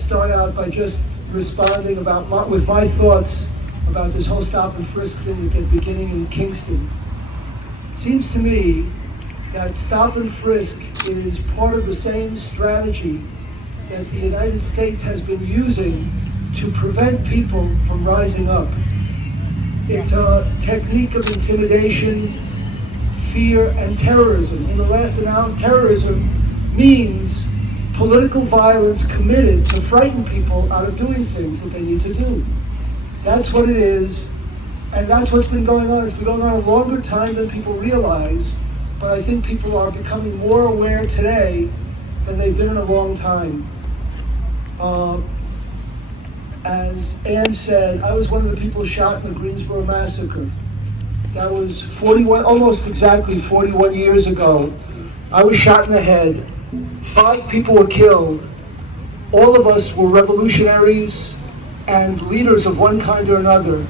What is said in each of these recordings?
start out by just responding with my thoughts about this whole stop and frisk thing beginning in Kingston. Seems to me that stop and frisk is part of the same strategy that the United States has been using to prevent people from rising up. It's a technique of intimidation, fear, and terrorism. In the last round, terrorism means political violence committed to frighten people out of doing things that they need to do. That's what it is, and that's what's been going on. It's been going on a longer time than people realize, but I think people are becoming more aware today than they've been in a long time. As Ann said, I was one of the people shot in the Greensboro Massacre. That was almost exactly 41 years ago. I was shot in the head. 5 people were killed. All of us were revolutionaries and leaders of one kind or another.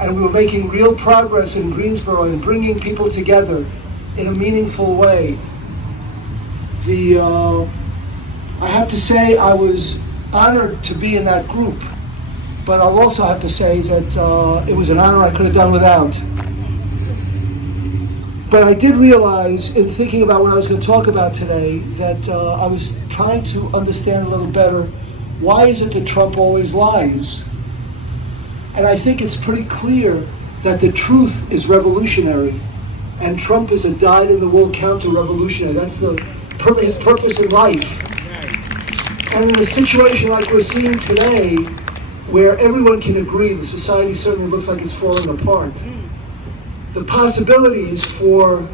And we were making real progress in Greensboro and bringing people together in a meaningful way. I have to say I was honored to be in that group, but I'll also have to say that it was an honor I could have done without. But I did realize, in thinking about what I was going to talk about today, that I was trying to understand a little better, why is it that Trump always lies? And I think it's pretty clear that the truth is revolutionary, and Trump is a dyed-in-the-wool counter-revolutionary. That's his purpose in life. And in a situation like we're seeing today, where everyone can agree the society certainly looks like it's falling apart, the possibilities for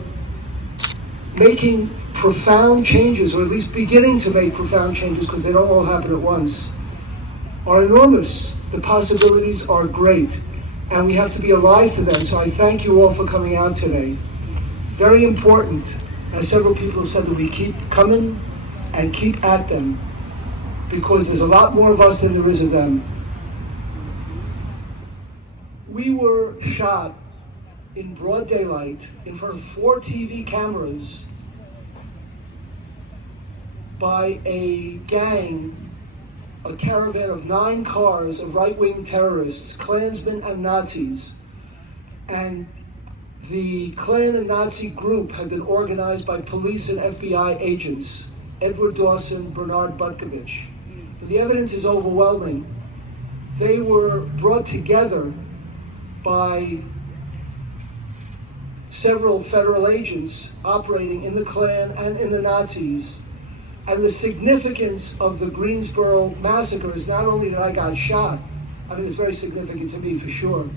making profound changes, or at least beginning to make profound changes, because they don't all happen at once, are enormous. The possibilities are great, and we have to be alive to them. So I thank you all for coming out today. Very important, as several people have said, that we keep coming and keep at them, because there's a lot more of us than there is of them. We were shot in broad daylight in front of 4 TV cameras by a gang, a caravan of 9 cars of right-wing terrorists, Klansmen and Nazis. And the Klan and Nazi group had been organized by police and FBI agents, Edward Dawson, Bernard Butkovich. The evidence is overwhelming. They were brought together by several federal agents operating in the Klan and in the Nazis. And the significance of the Greensboro Massacre is not only that I got shot, I mean, it's very significant to me for sure,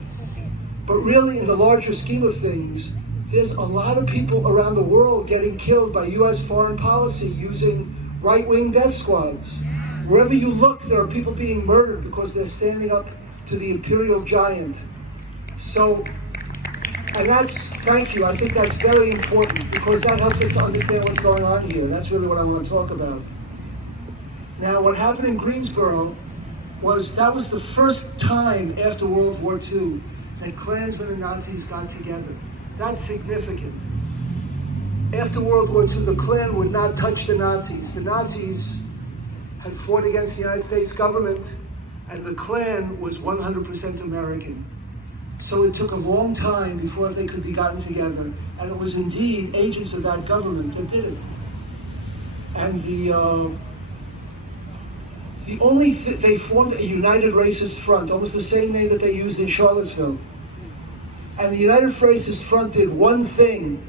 but really in the larger scheme of things, there's a lot of people around the world getting killed by US foreign policy using right-wing death squads. Wherever you look, there are people being murdered because they're standing up to the imperial giant. So, and thank you, I think that's very important, because that helps us to understand what's going on here. That's really what I want to talk about. Now, what happened in Greensboro was the first time after World War II that Klansmen and Nazis got together. That's significant. After World War II, the Klan would not touch the Nazis. The Nazis had fought against the United States government, and the Klan was 100% American. So it took a long time before they could be gotten together, and it was indeed agents of that government that did it. And they formed a United Racist Front, almost the same name that they used in Charlottesville. And the United Racist Front did one thing: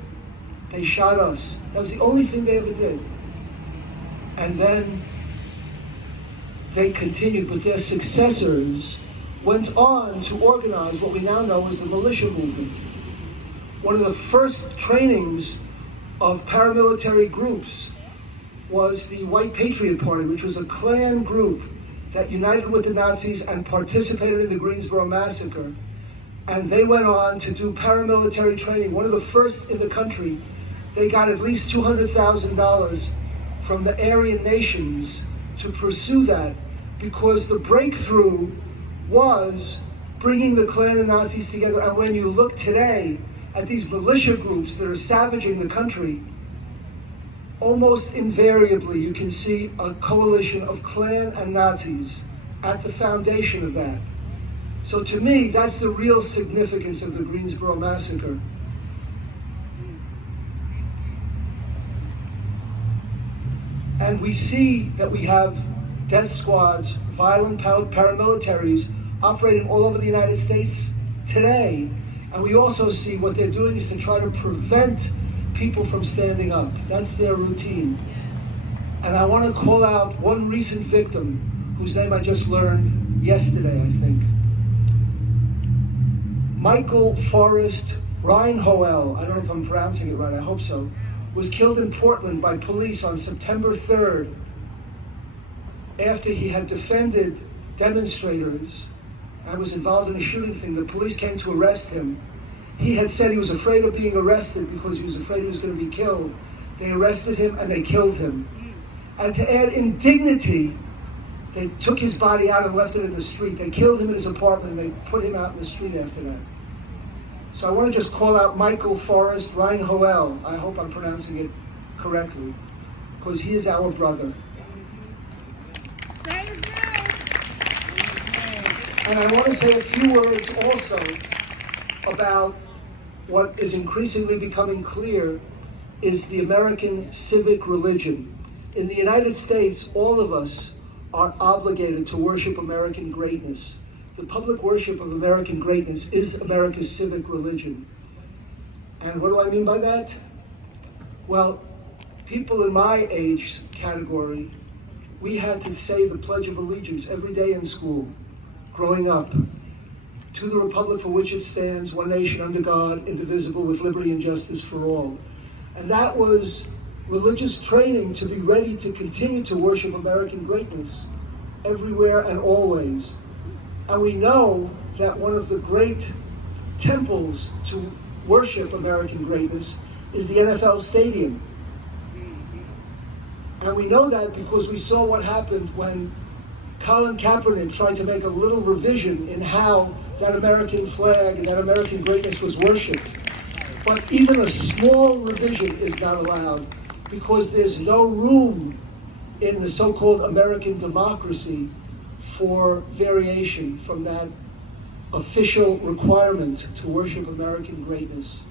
they shot us. That was the only thing they ever did. And then they continued, but their successors went on to organize what we now know as the militia movement. One of the first trainings of paramilitary groups was the White Patriot Party, which was a Klan group that united with the Nazis and participated in the Greensboro Massacre. And they went on to do paramilitary training, one of the first in the country. They got at least $200,000 from the Aryan nations to pursue that, because the breakthrough was bringing the Klan and Nazis together. And when you look today at these militia groups that are savaging the country, almost invariably you can see a coalition of Klan and Nazis at the foundation of that. So to me, that's the real significance of the Greensboro Massacre. And we see that we have death squads, violent paramilitaries operating all over the United States today. And we also see what they're doing is to try to prevent people from standing up. That's their routine. And I want to call out one recent victim, whose name I just learned yesterday, I think. Michael Forrest Reinhoel, I don't know if I'm pronouncing it right, I hope so, was killed in Portland by police on September 3rd after he had defended demonstrators and was involved in a shooting thing. The police came to arrest him. He had said he was afraid of being arrested because he was afraid he was going to be killed. They arrested him and they killed him. And to add indignity, they took his body out and left it in the street. They killed him in his apartment and they put him out in the street after that. So I want to just call out Michael Forrest Reinhoel. I hope I'm pronouncing it correctly, because he is our brother. And I want to say a few words also about what is increasingly becoming clear is the American civic religion. In the United States, all of us are obligated to worship American greatness. The public worship of American greatness is America's civic religion. And what do I mean by that? Well, people in my age category, we had to say the Pledge of Allegiance every day in school, growing up, to the republic for which it stands, one nation under God, indivisible, with liberty and justice for all. And that was religious training to be ready to continue to worship American greatness everywhere and always. And we know that one of the great temples to worship American greatness is the NFL stadium. And we know that because we saw what happened when Colin Kaepernick tried to make a little revision in how that American flag and that American greatness was worshipped. But even a small revision is not allowed because there's no room in the so-called American democracy for variation from that official requirement to worship American greatness.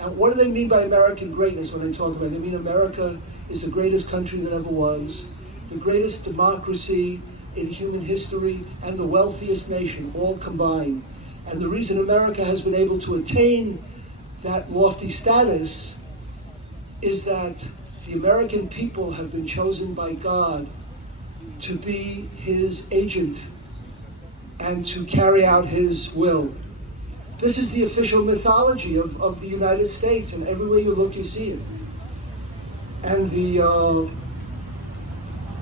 And what do they mean by American greatness when they talk about it? They mean America is the greatest country that ever was, the greatest democracy in human history, and the wealthiest nation, all combined. And the reason America has been able to attain that lofty status is that the American people have been chosen by God to be his agent and to carry out his will. This is the official mythology of the United States, and everywhere you look, you see it. And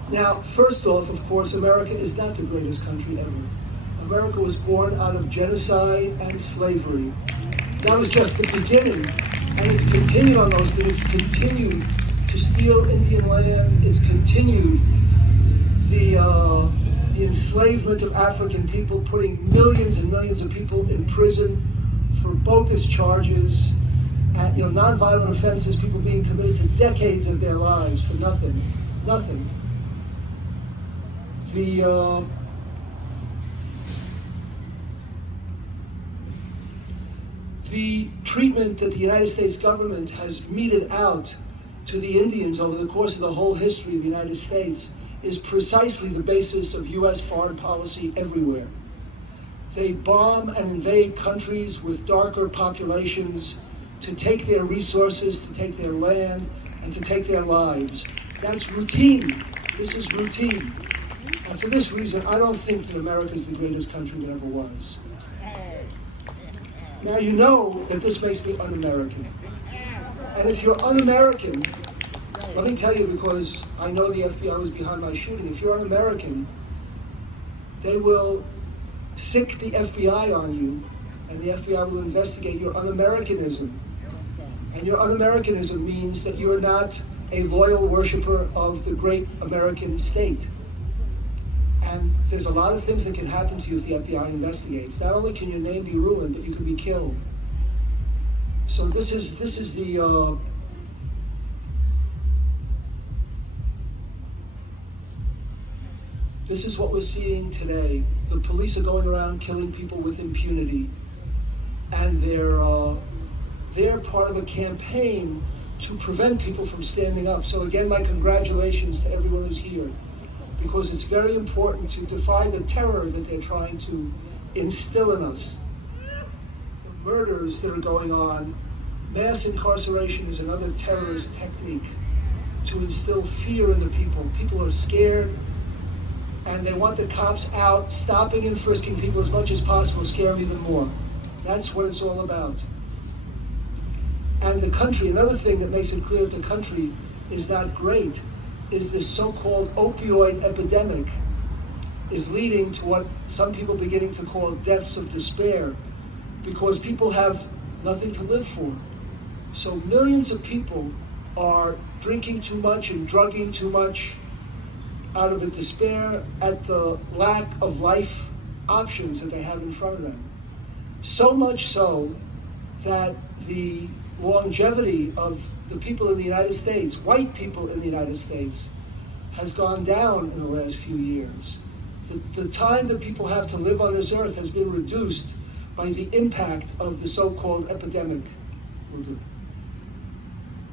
now, first off, of course, America is not the greatest country ever. America was born out of genocide and slavery. That was just the beginning, and it's continued on those things. It's continued to steal Indian land. It's continued the enslavement of African people, putting millions and millions of people in prison for bogus charges, and nonviolent offenses, people being committed to decades of their lives for nothing. The treatment that the United States government has meted out to the Indians over the course of the whole history of the United States is precisely the basis of U.S. foreign policy everywhere. They bomb and invade countries with darker populations to take their resources, to take their land, and to take their lives. That's routine. This is routine. And for this reason, I don't think that America is the greatest country that ever was. Now, you know that this makes me un-American. And if you're un-American, let me tell you, because I know the FBI was behind my shooting, if you're un-American, they will sick the FBI on you, and the FBI will investigate your un-Americanism. And your un-Americanism means that you're not a loyal worshiper of the great American state. And there's a lot of things that can happen to you if the FBI investigates. Not only can your name be ruined, but you can be killed. So this is This is what we're seeing today. The police are going around killing people with impunity, and they're part of a campaign to prevent people from standing up. So again, my congratulations to everyone who's here, because it's very important to defy the terror that they're trying to instill in us. The murders that are going on, mass incarceration is another terrorist technique to instill fear in the people. People are scared, and they want the cops out, stopping and frisking people as much as possible, scare them even more. That's what it's all about. And the country, another thing that makes it clear that the country is not great, is this so-called opioid epidemic is leading to what some people are beginning to call deaths of despair, because people have nothing to live for. So millions of people are drinking too much and drugging too much out of a despair at the lack of life options that they have in front of them. So much so that the longevity of the people in the United States, white people in the United States, has gone down in the last few years. The time that people have to live on this earth has been reduced by the impact of the so-called epidemic.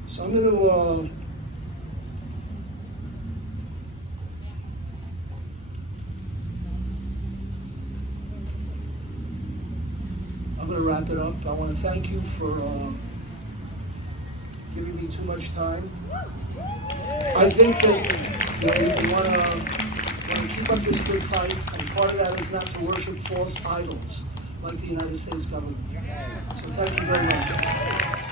So I'm going to wrap it up. I want to thank you for giving me too much time. I think that we want to keep up this good fight, and part of that is not to worship false idols like the United States government. So thank you very much.